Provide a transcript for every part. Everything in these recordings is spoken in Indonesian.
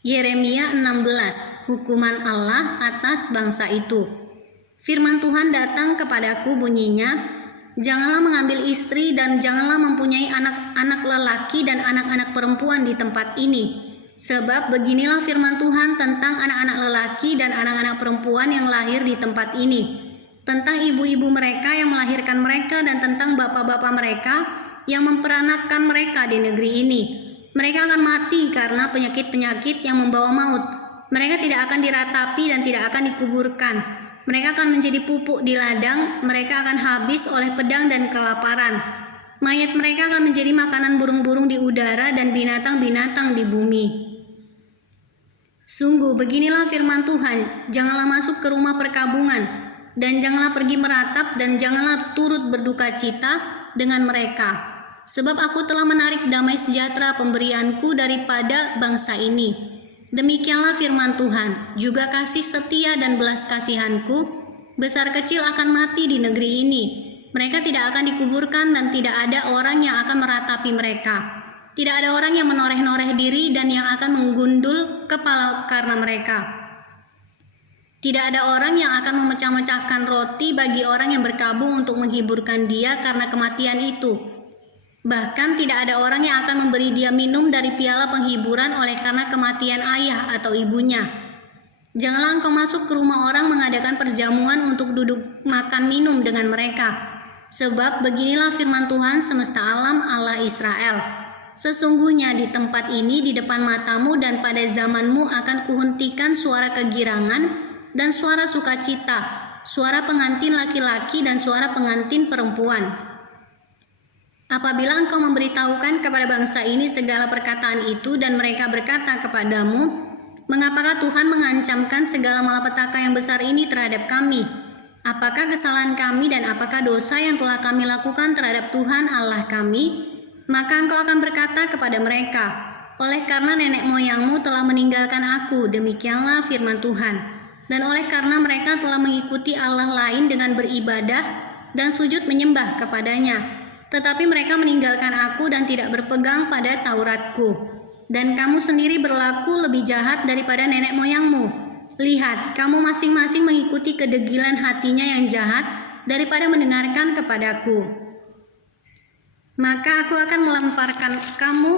Yeremia 16, hukuman Allah atas bangsa itu. Firman Tuhan datang kepadaku bunyinya, janganlah mengambil istri dan janganlah mempunyai anak-anak lelaki dan anak-anak perempuan di tempat ini. Sebab beginilah firman Tuhan tentang anak-anak lelaki dan anak-anak perempuan yang lahir di tempat ini, tentang ibu-ibu mereka yang melahirkan mereka dan tentang bapak-bapak mereka yang memperanakkan mereka di negeri ini. Mereka akan mati karena penyakit-penyakit yang membawa maut. Mereka tidak akan diratapi dan tidak akan dikuburkan. Mereka akan menjadi pupuk di ladang, mereka akan habis oleh pedang dan kelaparan. Mayat mereka akan menjadi makanan burung-burung di udara dan binatang-binatang di bumi. Sungguh beginilah firman Tuhan, janganlah masuk ke rumah perkabungan, dan janganlah pergi meratap, dan janganlah turut berduka cita dengan mereka. Sebab aku telah menarik damai sejahtera pemberianku daripada bangsa ini. Demikianlah firman Tuhan, juga kasih setia dan belas kasihanku, besar kecil akan mati di negeri ini. Mereka tidak akan dikuburkan dan tidak ada orang yang akan meratapi mereka. Tidak ada orang yang menoreh-noreh diri dan yang akan menggundul kepala karena mereka. Tidak ada orang yang akan memecah-mecahkan roti bagi orang yang berkabung untuk menghiburkan dia karena kematian itu. Bahkan tidak ada orang yang akan memberi dia minum dari piala penghiburan oleh karena kematian ayah atau ibunya. Janganlah engkau masuk ke rumah orang mengadakan perjamuan untuk duduk makan minum dengan mereka. Sebab beginilah firman Tuhan semesta alam, Allah Israel. Sesungguhnya di tempat ini di depan matamu dan pada zamanmu akan kuhentikan suara kegirangan dan suara sukacita, suara pengantin laki-laki dan suara pengantin perempuan. Apabila engkau memberitahukan kepada bangsa ini segala perkataan itu dan mereka berkata kepadamu, mengapakah Tuhan mengancamkan segala malapetaka yang besar ini terhadap kami? Apakah kesalahan kami dan apakah dosa yang telah kami lakukan terhadap Tuhan Allah kami? Maka engkau akan berkata kepada mereka, oleh karena nenek moyangmu telah meninggalkan aku, demikianlah firman Tuhan. Dan oleh karena mereka telah mengikuti Allah lain dengan beribadah dan sujud menyembah kepadanya. Tetapi mereka meninggalkan aku dan tidak berpegang pada Tauratku. Dan kamu sendiri berlaku lebih jahat daripada nenek moyangmu. Lihat, kamu masing-masing mengikuti kedegilan hatinya yang jahat daripada mendengarkan kepadaku. Maka aku akan melemparkan kamu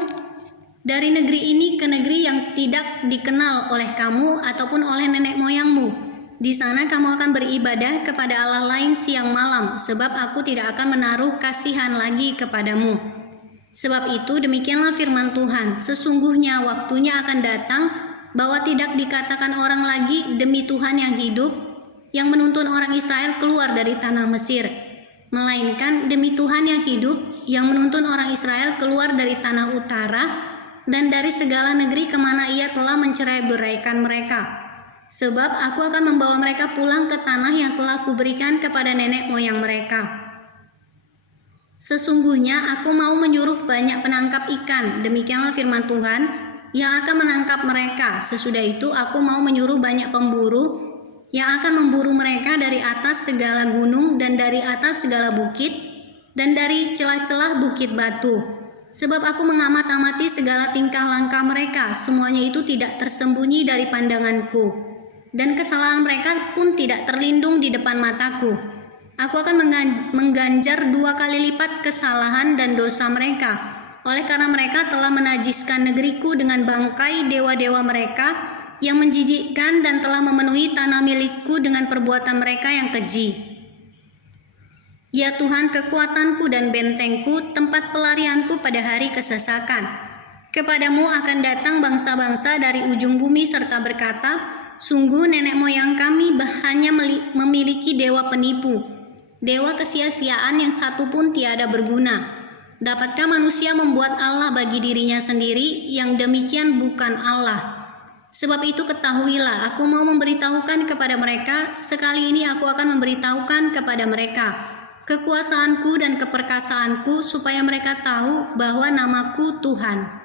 dari negeri ini ke negeri yang tidak dikenal oleh kamu ataupun oleh nenek moyangmu. Di sana kamu akan beribadah kepada Allah lain siang malam, sebab aku tidak akan menaruh kasihan lagi kepadamu. Sebab itu demikianlah firman Tuhan, sesungguhnya waktunya akan datang bahwa tidak dikatakan orang lagi demi Tuhan yang hidup, yang menuntun orang Israel keluar dari tanah Mesir, melainkan demi Tuhan yang hidup, yang menuntun orang Israel keluar dari tanah utara dan dari segala negeri kemana ia telah mencerai-beraikan mereka. Sebab aku akan membawa mereka pulang ke tanah yang telah kuberikan kepada nenek moyang mereka. Sesungguhnya aku mau menyuruh banyak penangkap ikan, demikianlah firman Tuhan, yang akan menangkap mereka. Sesudah itu aku mau menyuruh banyak pemburu, yang akan memburu mereka dari atas segala gunung dan dari atas segala bukit, dan dari celah-celah bukit batu. Sebab aku mengamat-amati segala tingkah langkah mereka, semuanya itu tidak tersembunyi dari pandanganku. Dan kesalahan mereka pun tidak terlindung di depan mataku. Aku akan mengganjar 2 kali lipat kesalahan dan dosa mereka, oleh karena mereka telah menajiskan negeriku dengan bangkai dewa-dewa mereka yang menjijikkan dan telah memenuhi tanah milikku dengan perbuatan mereka yang keji. Ya Tuhan, kekuatanku dan bentengku, tempat pelarianku pada hari kesesakan. Kepadamu akan datang bangsa-bangsa dari ujung bumi serta berkata, sungguh nenek moyang kami hanya memiliki dewa penipu, dewa kesia-siaan yang satu pun tiada berguna. Dapatkah manusia membuat Allah bagi dirinya sendiri, yang demikian bukan Allah? Sebab itu ketahuilah, aku mau memberitahukan kepada mereka, sekali ini aku akan memberitahukan kepada mereka kekuasaanku dan keperkasaanku, supaya mereka tahu bahwa namaku Tuhan.